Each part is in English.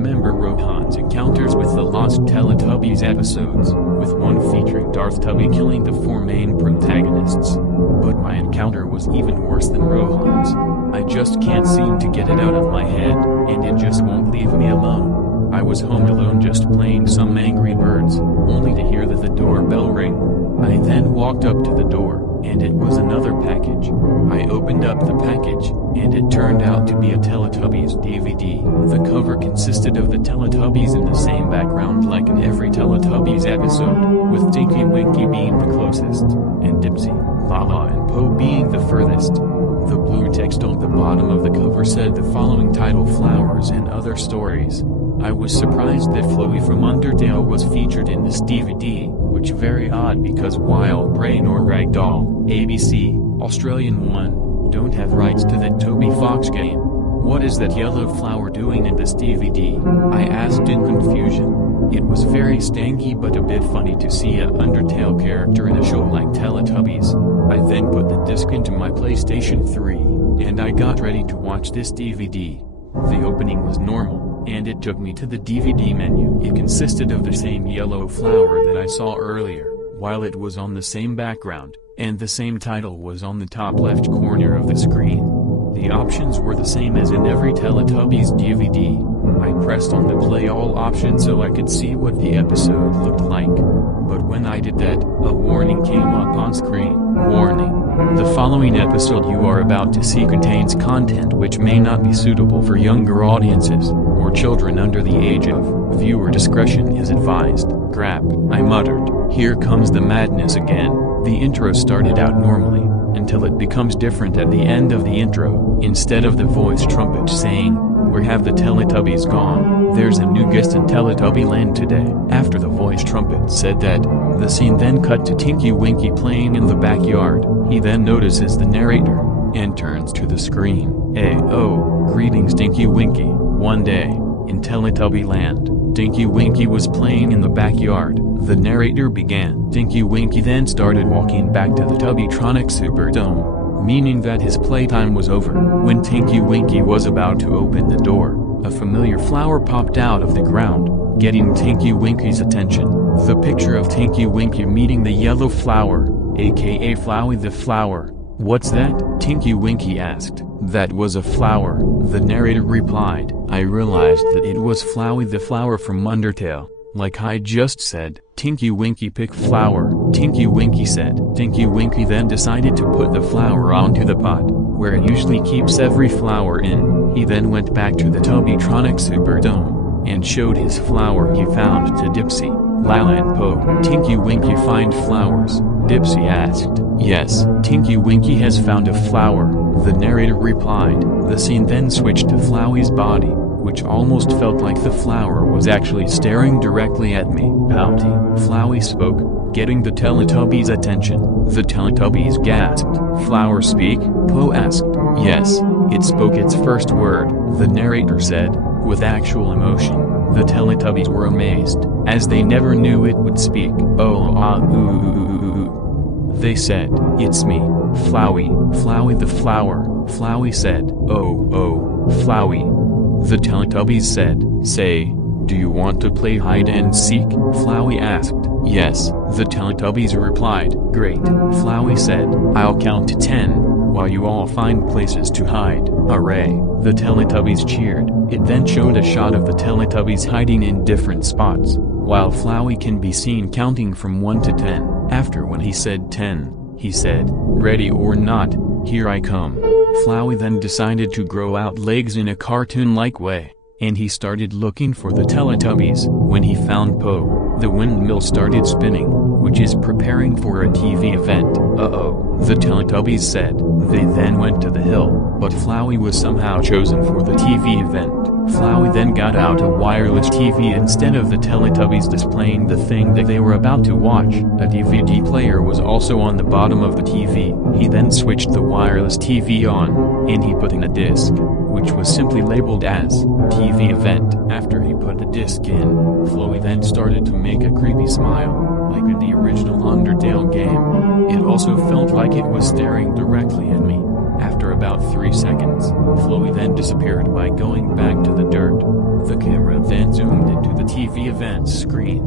remember Rohan's encounters with the Lost Teletubbies episodes, with one featuring Darth Tubby killing the four main protagonists. But my encounter was even worse than Rohan's. I just can't seem to get it out of my head, and it just won't leave me alone. I was home alone just playing some Angry Birds, only to hear the doorbell ring. I then walked up to the door, and it was another package. I opened up the package, and it turned out to be a Teletubbies DVD. The cover consisted of the Teletubbies in the same background like in every Teletubbies episode, with Tinky Winky being the closest, and Dipsy, Lala and Po being the furthest. The blue text on the bottom of the cover said the following title: Flowers and Other Stories. I was surprised that Flowey from Undertale was featured in this DVD, which very odd because Wild Brain or Ragdoll, ABC, Australian 1, don't have rights to that Toby Fox game. What is that yellow flower doing in this DVD? I asked in confusion. It was very stanky but a bit funny to see a Undertale character in a show like Teletubbies. I then put the disc into my PlayStation 3, and I got ready to watch this DVD. The opening was normal, and it took me to the DVD menu. It consisted of the same yellow flower that I saw earlier, while it was on the same background, and the same title was on the top left corner of the screen. The options were the same as in every Teletubbies DVD. I pressed on the play all option so I could see what the episode looked like. But when I did that, a warning came up on screen. Warning. The following episode you are about to see contains content which may not be suitable for younger audiences, or children under the age of. Viewer discretion is advised. Crap, I muttered. Here comes the madness again. The intro started out normally, until it becomes different at the end of the intro. Instead of the voice trumpet saying, "Where have the Teletubbies gone? There's a new guest in Teletubby Land today." After the voice trumpet said that, the scene then cut to Tinky Winky playing in the backyard. He then notices the narrator, and turns to the screen. "Oh, greetings Tinky Winky." One day, in Teletubby Land, Tinky Winky was playing in the backyard. The narrator began. Tinky Winky then started walking back to the Tubbytronic Superdome, meaning that his playtime was over. When Tinky Winky was about to open the door, a familiar flower popped out of the ground, getting Tinky Winky's attention. The picture of Tinky Winky meeting the yellow flower, aka Flowey the flower. "What's that?" Tinky Winky asked. "That was a flower," the narrator replied. I realized that it was Flowey the flower from Undertale. Like I just said, Tinky Winky pick flower, Tinky Winky said. Tinky Winky then decided to put the flower onto the pot, where it usually keeps every flower in. He then went back to the Tubbytronic Superdome, and showed his flower he found to Dipsy, Lala and Po. "Tinky Winky find flowers?" Dipsy asked. "Yes, Tinky Winky has found a flower," the narrator replied. The scene then switched to Flowey's body, which almost felt like the flower was actually staring directly at me. "Pouty," Flowey spoke, getting the Teletubbies' attention. The Teletubbies gasped. "Flower speak?" Po asked. "Yes, it spoke its first word," the narrator said, with actual emotion. The Teletubbies were amazed, as they never knew it would speak. "Oh ah ooh," they said. "It's me, Flowey, Flowey the flower," Flowey said. Oh, Flowey." The Teletubbies said. "Say, do you want to play hide and seek?" Flowey asked. "Yes," the Teletubbies replied. "Great," Flowey said. "I'll count to 10, while you all find places to hide." Hooray! The Teletubbies cheered. It then showed a shot of the Teletubbies hiding in different spots, while Flowey can be seen counting from 1 to 10. After when he said 10, he said, "Ready or not, here I come." Flowey then decided to grow out legs in a cartoon-like way, and he started looking for the Teletubbies. When he found Po, the windmill started spinning, which is preparing for a TV event. "Uh-oh," the Teletubbies said. They then went to the hill, but Flowey was somehow chosen for the TV event. Flowey then got out a wireless TV instead of the Teletubbies displaying the thing that they were about to watch. A DVD player was also on the bottom of the TV. He then switched the wireless TV on, and he put in a disc, which was simply labeled as TV event. After he put the disc in, Flowey then started to make a creepy smile, like in the original Undertale game. It also felt like it was staring directly at me. After about 3 seconds, Flowey then disappeared by going back to the dirt. The camera then zoomed into the TV events screen.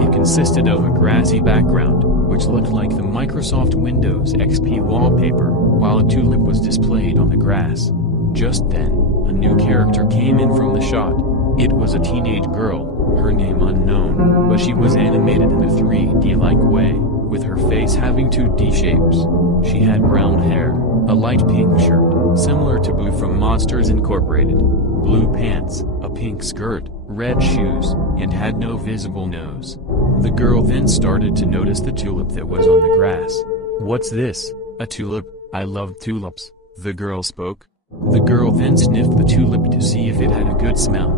It consisted of a grassy background, which looked like the Microsoft Windows XP wallpaper, while a tulip was displayed on the grass. Just then, a new character came in from the shot. It was a teenage girl, her name unknown, but she was animated in a 3D-like way, with her face having 2D shapes. She had brown hair, a light pink shirt, similar to Boo from Monsters Incorporated, blue pants, a pink skirt, red shoes, and had no visible nose. The girl then started to notice the tulip that was on the grass. "What's this? A tulip? I love tulips," the girl spoke. The girl then sniffed the tulip to see if it had a good smell.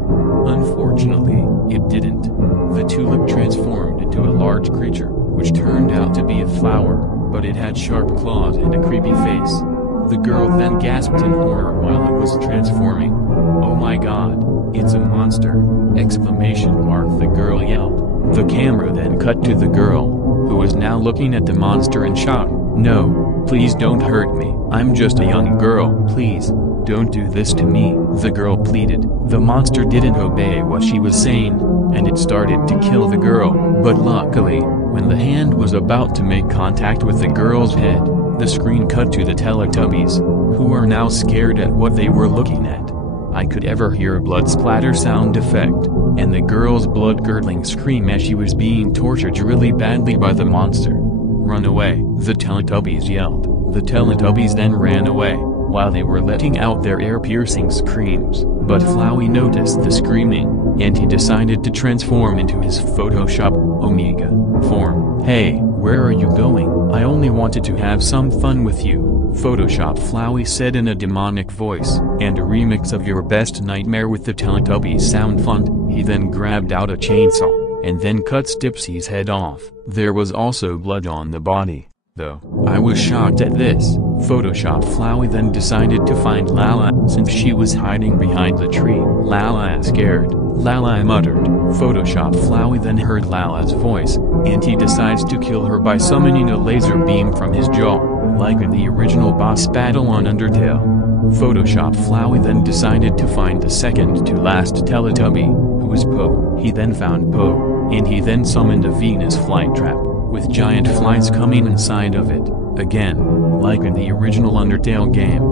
Unfortunately, it didn't. The tulip transformed into a large creature, which turned out to be a flower, but it had sharp claws and a creepy face. The girl then gasped in horror while it was transforming. "Oh my god, it's a monster!" Exclamation mark, the girl yelled. The camera then cut to the girl, who was now looking at the monster in shock. "No, please don't hurt me, I'm just a young girl, please, don't do this to me," the girl pleaded. The monster didn't obey what she was saying, and it started to kill the girl, but luckily, when the hand was about to make contact with the girl's head, the screen cut to the Teletubbies, who were now scared at what they were looking at. I could ever hear a blood splatter sound effect, and the girl's blood-curdling scream as she was being tortured really badly by the monster. "Run away," the Teletubbies yelled. The Teletubbies then ran away, while they were letting out their ear-piercing screams. But Flowey noticed the screaming, and he decided to transform into his Photoshop Omega form. "Hey, where are you going? I only wanted to have some fun with you," Photoshop Flowey said in a demonic voice. "And a remix of Your Best Nightmare with the Teletubbies sound font." He then grabbed out a chainsaw, and then cut Stipsy's head off. There was also blood on the body, though. I was shocked at this. Photoshop Flowey then decided to find Lala, since she was hiding behind the tree. "Lala is scared," Lala muttered. Photoshop Flowey then heard Lala's voice, and he decides to kill her by summoning a laser beam from his jaw, like in the original boss battle on Undertale. Photoshop Flowey then decided to find the second to last Teletubby, who was Poe. He then found Poe, and he then summoned a Venus flytrap, with giant flies coming inside of it, again, like in the original Undertale game.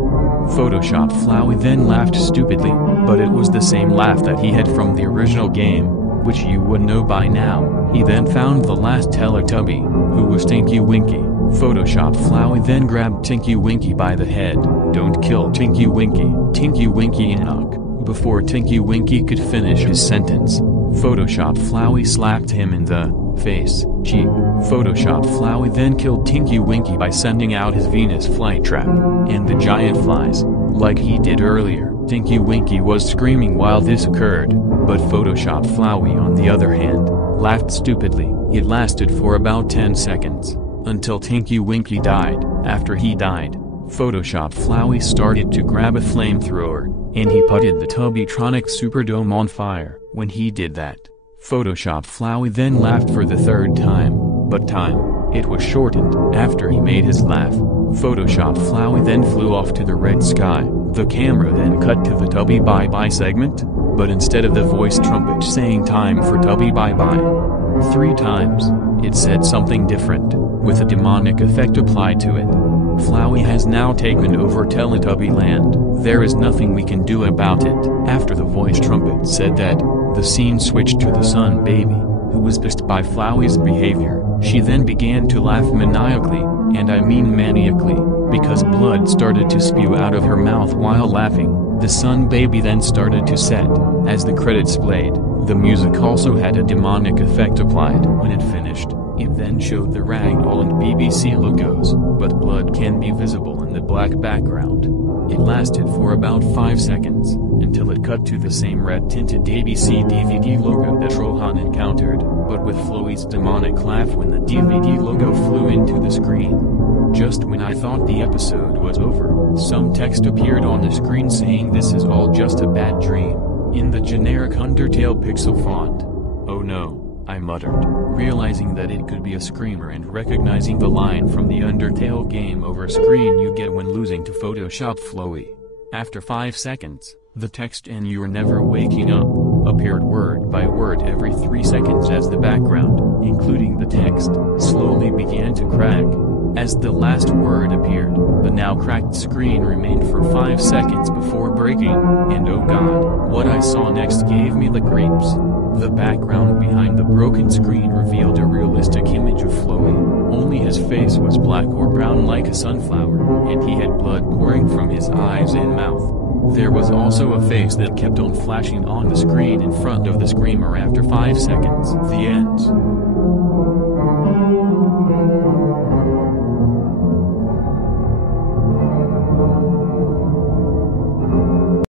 Photoshop Flowey then laughed stupidly, but it was the same laugh that he had from the original game, which you would know by now. He then found the last Teletubby, who was Tinky Winky. Photoshop Flowey then grabbed Tinky Winky by the head. "Don't kill Tinky Winky, Tinky Winky Enoch," before Tinky Winky could finish his sentence. Photoshop Flowey slapped him in the face, cheek. Photoshop Flowey then killed Tinky Winky by sending out his Venus flytrap, and the giant flies, like he did earlier. Tinky Winky was screaming while this occurred, but Photoshop Flowey on the other hand, laughed stupidly. It lasted for about 10 seconds, until Tinky Winky died. After he died, Photoshop Flowey started to grab a flamethrower, and he putted the Tubbytronic Superdome on fire. When he did that, Photoshop Flowey then laughed for the third time, but it was shortened. After he made his laugh, Photoshop Flowey then flew off to the red sky. The camera then cut to the Tubby Bye-Bye segment, but instead of the voice trumpet saying "Time for Tubby Bye-Bye" 3 times, it said something different, with a demonic effect applied to it. Flowey has now taken over Teletubby Land. There is nothing we can do about it. After the voice trumpet said that, the scene switched to the Sun Baby, who was pissed by Flowey's behavior. She then began to laugh maniacally, and I mean maniacally, because blood started to spew out of her mouth while laughing. The Sun Baby then started to set. As the credits played, the music also had a demonic effect applied. When it finished, it then showed the Ragdoll and BBC logos, but blood can be visible in the black background. It lasted for about 5 seconds, until it cut to the same red-tinted ABC DVD logo that Rohan encountered, but with Flowey's demonic laugh when the DVD logo flew into the screen. Just when I thought the episode was over, some text appeared on the screen saying "This is all just a bad dream," in the generic Undertale pixel font. "Oh no," I muttered, realizing that it could be a screamer and recognizing the line from the Undertale game over screen you get when losing to Photoshop Flowey. After 5 seconds, the text "and you're never waking up" appeared word by word every 3 seconds as the background, including the text, slowly began to crack. As the last word appeared, the now cracked screen remained for 5 seconds before breaking, and oh god, what I saw next gave me the creeps. The background behind the broken screen revealed a realistic image of Flowey, only his face was black or brown like a sunflower, and he had blood pouring from his eyes and mouth. There was also a face that kept on flashing on the screen in front of the screamer after 5 seconds. The end.